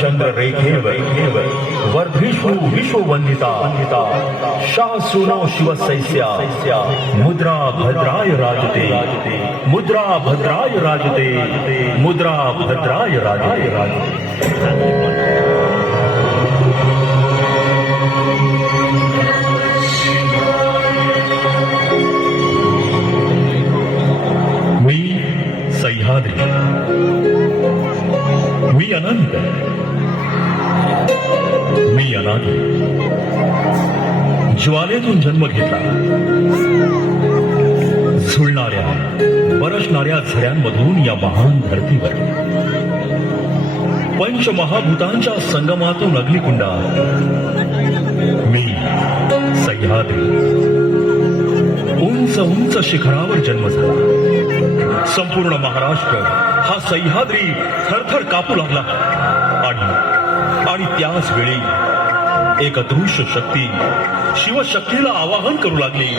चंद्र रेखेवर वर्धिष्णु विश्ववंदिता शाहसूनो शिवसैस्या मुद्रा भद्राय राजते मुद्रा भद्राय राजते मुद्रा भद्राय राजते। सह्याद्री मी अनंत मी अनादी ज्वालेतून जन्म घेतला झुलणाऱ्या बरसणाऱ्या झऱ्यांमधून या महान धरतीवर पंचमहाभूतांच्या संगमातून अग्निकुंडा मी सह्याद्री उंच उंच शिखरावर जन्म झाला। संपूर्ण महाराष्ट्र हा सह्याद्री थरथर कापू लागला आणि त्याच वेळी एक अदृश्य शक्ती शिवशक्तीला आवाहन करू लागली।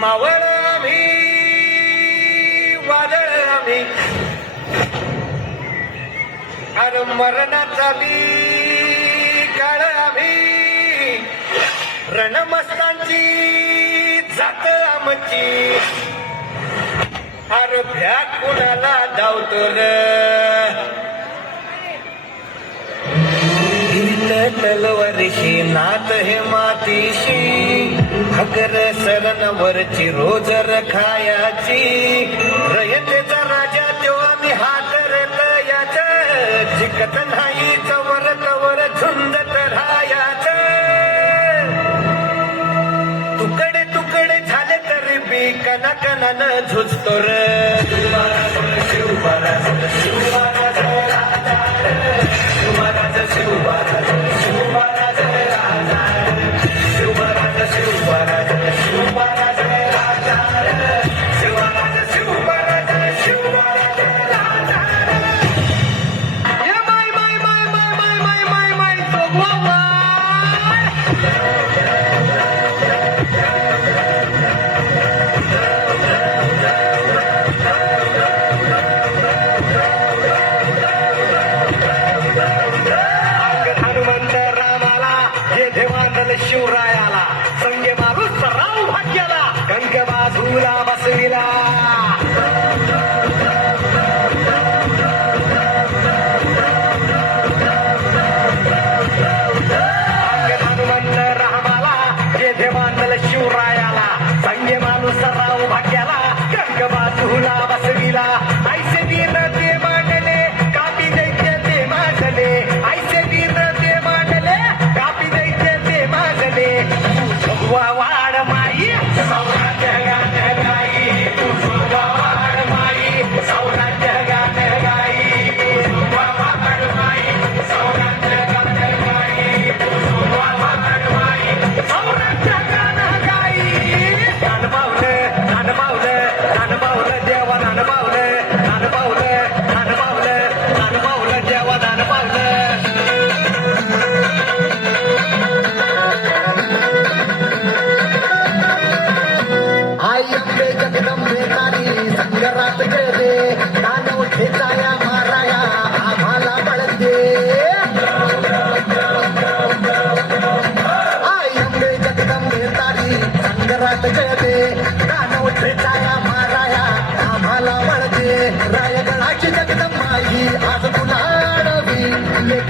मावळ आम्ही वादळ आम्ही अरे मरणाचा बी काळ आम्ही रणमस्तांची जात आमची अरे भ्या कुणाला धावतो तलवारीशी नात हे मातीशी हगर सरणवरची रोज रखायाची रयतेचा राजा तो आम्ही हातरत याच जिकत नाही चवर तवर झुंजत राहायाच तुकडे तुकडे झाले तरी बी कणाकणानं झुजतो रे शिवराज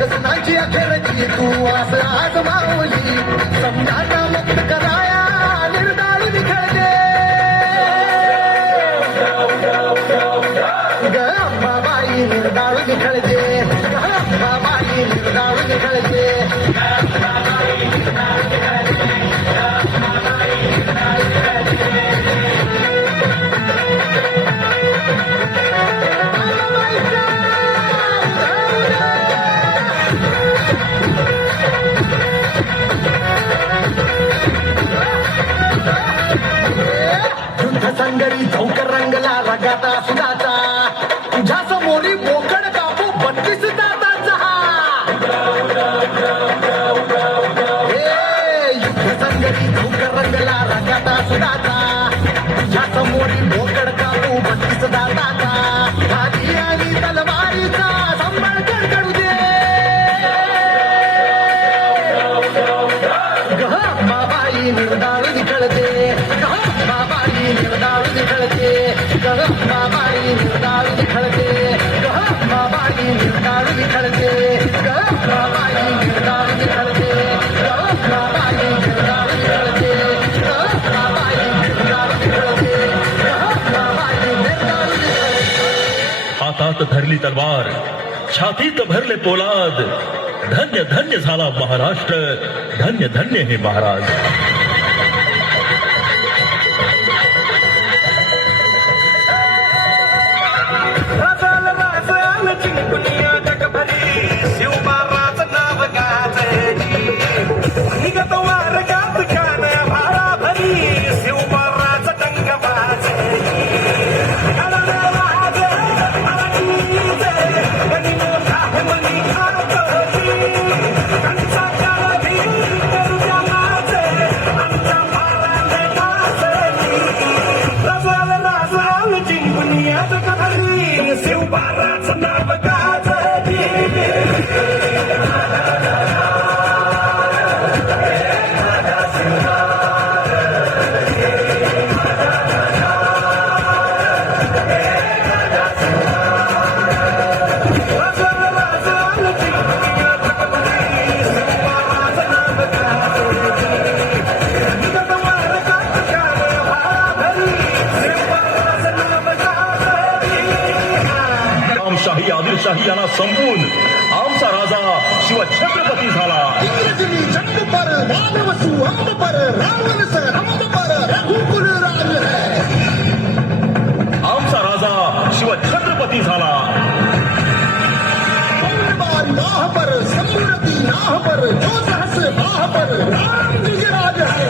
व्यसनाची अखेरची तू असं आज माऊली समजाचा मुक्त कराया निर्दाळ निखळते ग अंबाबाई निर्दाळ निखळते ग अंबाबाई निर्दाळ निखळते संगरी चौकर रंगला रगाता सुदाचा तुझ्या समोरी बोकड कापू 32 दाताचा युद्ध संगरी चौकर रंगला रगाता सुदाचा तुझ्या समोरी बोकड कापू 32 दाताचा हाती आणि तलवारीचा संबळ कडकडू दे गह बाबाई निर्दाळ निकळते बाबाई निर्दाळ निखळते गह बाबाई निर्दाळ निखळते गह बाबाई निर्दाळ निखळते गह बाबाई निर्दाळ निखळते गह बाबाई निर्दाळ निखळते गह बाबाई निर्दाळ निखळते गह बाबाई निर्दाळ निखळते हातात धरली तलवार छातीत भरले पोलाद धन्य धन्य झाला महाराष्ट्र धन्य धन्य हे महाराज चिंकुनिया जगभरी शिवबाराचं नाव गाजली निघत वारगात कान भाळा भरी शिवबाराचं डंग वाजली गणी मोठा मनी खातली कंचा काळी करुया नाचे आमच्या पाराने नाचली राजाल चिंकुनिया जगभरी शिवबाराचं नाव शाही आदिलशाही यांना संपून आमचा राजा शिवछत्रपती झाला इंग्रजनी जंग पर मानवसु अंब पर रावण से रंब पर रघुकुल राज है आमचा राजा शिवछत्रपती झाला बारी नाह पर समृद्धि नाह पर जो सहस बाह पर राम जी राज है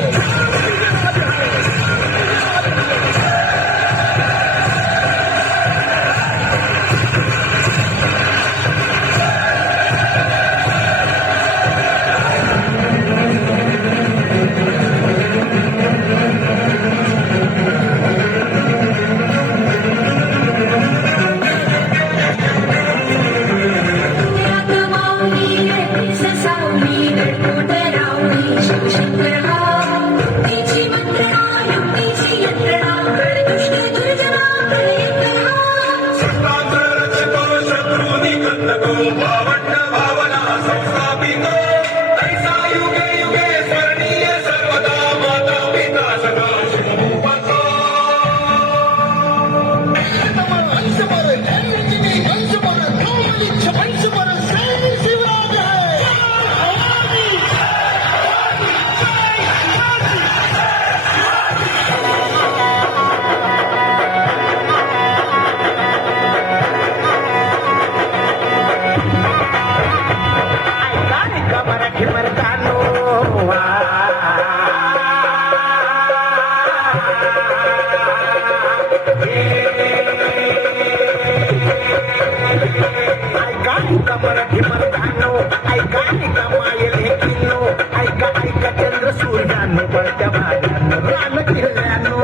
मराठी मर्दानो ऐका ऐका मायल हे किल्लो ऐका ऐका चंद्र सूर्यानो बळत्या भागानो रान किल्ल्यानो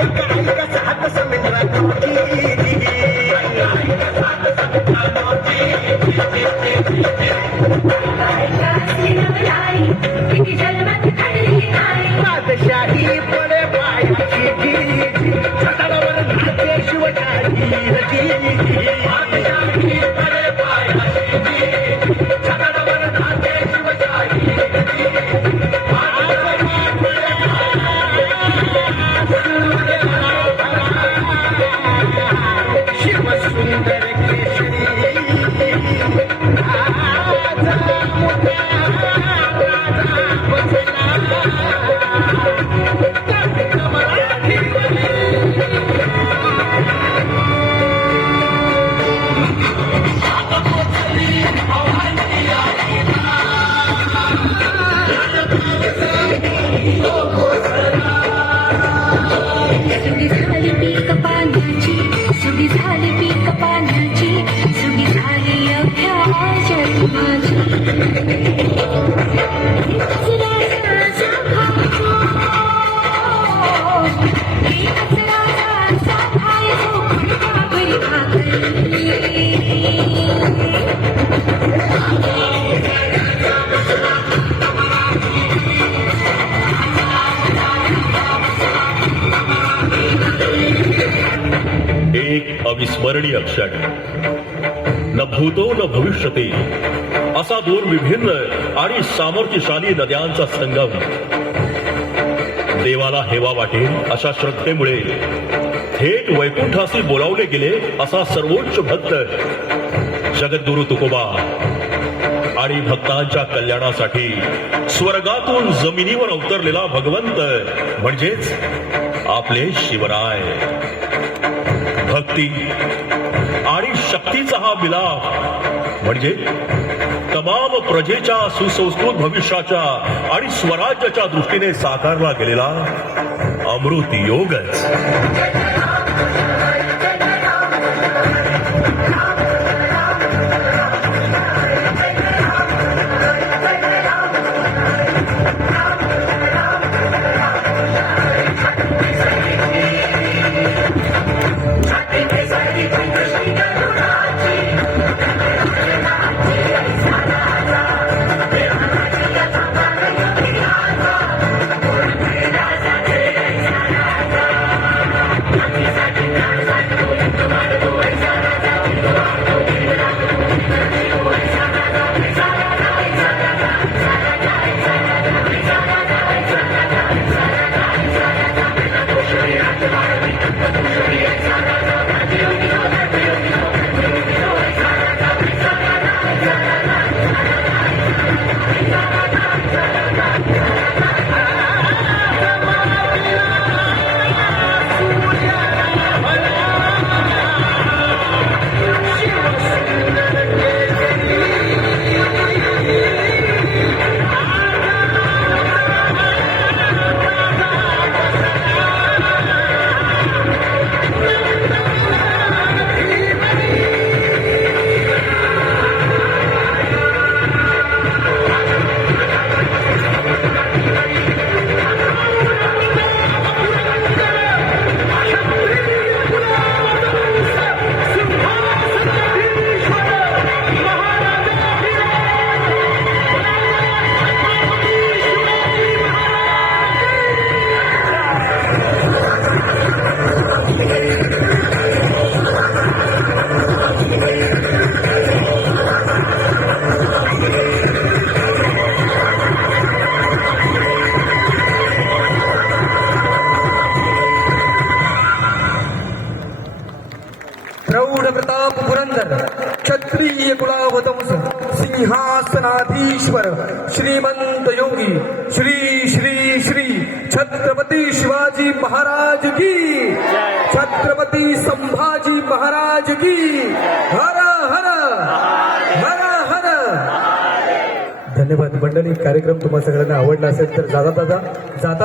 ऐका ऐका सात समुद्रानो बादशाही पडे पायाची छतावर नाचे शिवशाही एक अविस्मरणीय क्षण. न भूतो न भविष्यते असा दोन विभिन्न आणि सामर्थ्यशाली नद्यांचा संगम. देवाला हेवा वाटेल अशा श्रद्धेमुळे थेट वैकुंठासी बोलावले गेले असा सर्वोच्च भक्त जगद्गुरु तुकोबा आणि भक्तांच्या कल्याणासाठी स्वर्गातून जमिनीवर अवतरलेला भगवंत म्हणजेच आपले शिवराय. भक्ती आणि शक्तीचा हा मिलाप म्हणजे तमाम प्रजेच्या सुसंस्कृत भविष्याच्या आणि स्वराज्याच्या दृष्टीने साकारला गेलेला अमृत योगच. प्रौढ प्रताप पुरंदर क्षत्रिय कुलावतंस सिंहासनाधीश्वर श्रीमंत योगी श्री श्री श्री छत्रपती शिवाजी महाराज की, छत्रपती संभाजी महाराज की. हर हर हर हर. धन्यवाद मंडळी. कार्यक्रम तुम्हाला सगळ्यांना आवडला असेल तर जाता